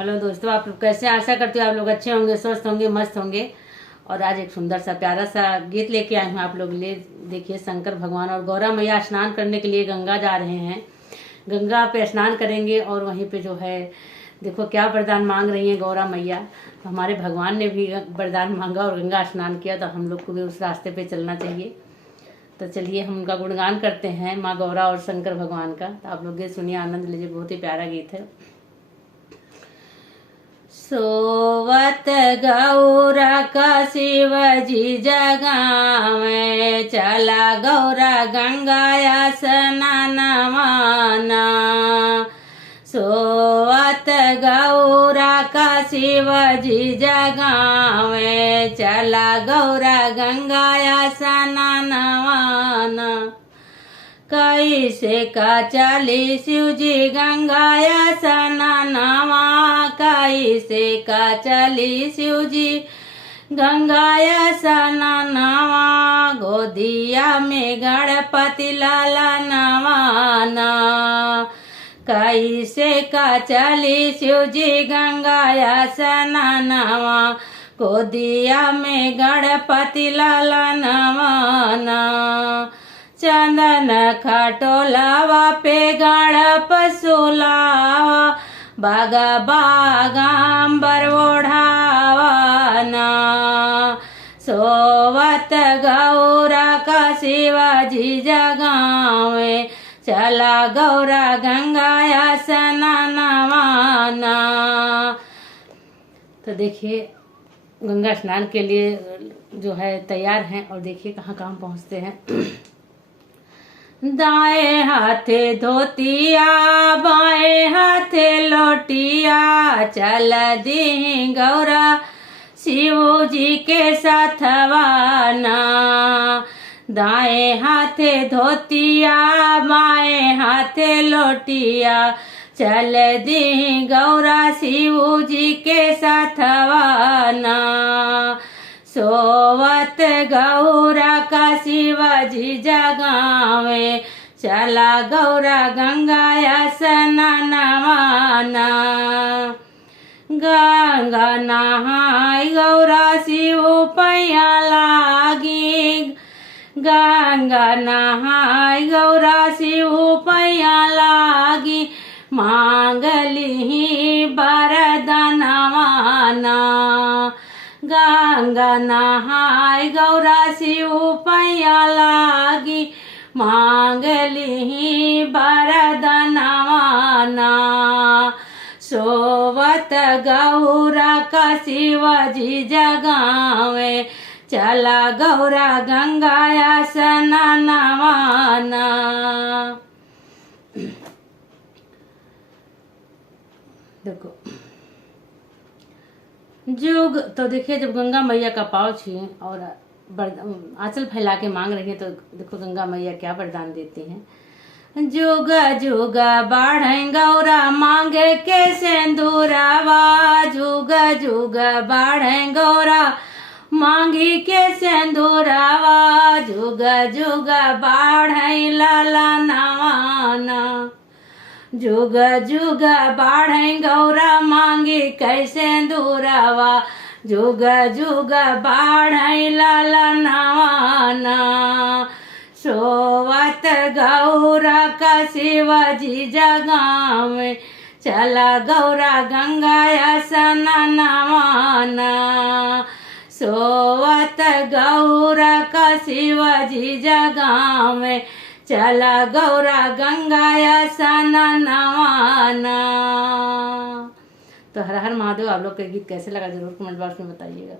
Hello दोस्तों, आप लोग कैसे हैं? आशा करती हूँ आप लोग अच्छे होंगे, स्वस्थ होंगे, मस्त होंगे। और आज एक सुंदर सा प्यारा सा गीत लेके आए हूँ आप लोग लिए। देखिए, शंकर भगवान और गौरा मैया स्नान करने के लिए गंगा जा रहे हैं। गंगा पे स्नान करेंगे और वहीं पे जो है देखो क्या वरदान मांग रही हैं गौरा मैया। तो हमारे भगवान ने भी वरदान मांगा और गंगा स्नान किया, तो हम लोग को भी उस रास्ते पे चलना चाहिए। तो चलिए हम उनका गुणगान करते हैं, माँ गौरा और शंकर भगवान का। तो आप लोग ये सुनिए, आनंद लीजिए, बहुत ही प्यारा गीत है। सोवत गौरा का शिवजी जगावे, चला गौरा गंगाया स्नानवाना। सोवत गौरा का शिवजी जगावे, चला गौरा गंगाया स्नानवाना। कैसे का चली शिवजी गंगाया स्नानवा, कैसे का चली शिवजी गंगाया स्नानवा। गोदिया में गणपति लाला नवाना, कैसे का चली शिवजी गंगाया स्नानवा। गोदिया में गणपति लाला नवाना। चंदन खटोलावा पे गणप सुलावा, बागा बागांबर ओढ़ावाना। सोवत गौरा का शिवाजी जगावे, चला गौरा गंगाया स्नानवाना। तो देखिए, गंगा स्नान के लिए जो है तैयार हैं और देखिए कहाँ कहाँ पहुँचते हैं। दाएं हाथे धोतिया, बाएं हाथे लोटिया, चल दी गौरा शिव जी के साथवाना। दाएं हाथे धोतिया, बाएं हाथे लोटिया, चल दी गौरा शिव जी के साथवाना। सोवत गौरा का शिवजी जगावे, चला गौरा गंगाया स्नानवाना। गंगा नहाय गौरा शिव पैया लागी, गंगा नहाय गौरा शिव पैया लागी। मांगली वरदानवाना, गंगा नहाय गौरा शिव पैया लागी। मांगली वरदानवाना। सोवत गौरा का शिवजी जगावे, चला गौरा गंगाया स्नानवाना। देखो जुग तो देखिए, जब गंगा मैया का पाँव छुए और आंचल फैला के मांग रही है, तो देखो गंगा मैया क्या वरदान देती हैं। जुग जुग बाढ़ गौरा मांगे के सिंदूरवा, जुग जुग बाढ़ गौरा मांगी के सिंदूरवा। जुग जुग बाढ़ लाला नवाना, जुग जुग बाढ़ गौरा मांगी कैसे दूरवा। जुग जुग बाढ़ लाला नवाना। सोवत गौरा का शिवजी जगावे, चला गौरा गंगाया स्नानवाना। सोवत गौरा का शिवजी जगावे, चला गौरा गंगाया स्नानवाना। तो हर हर महादेव। आप लोग का गीत कैसे लगा जरूर कमेंट बॉक्स में बताइएगा।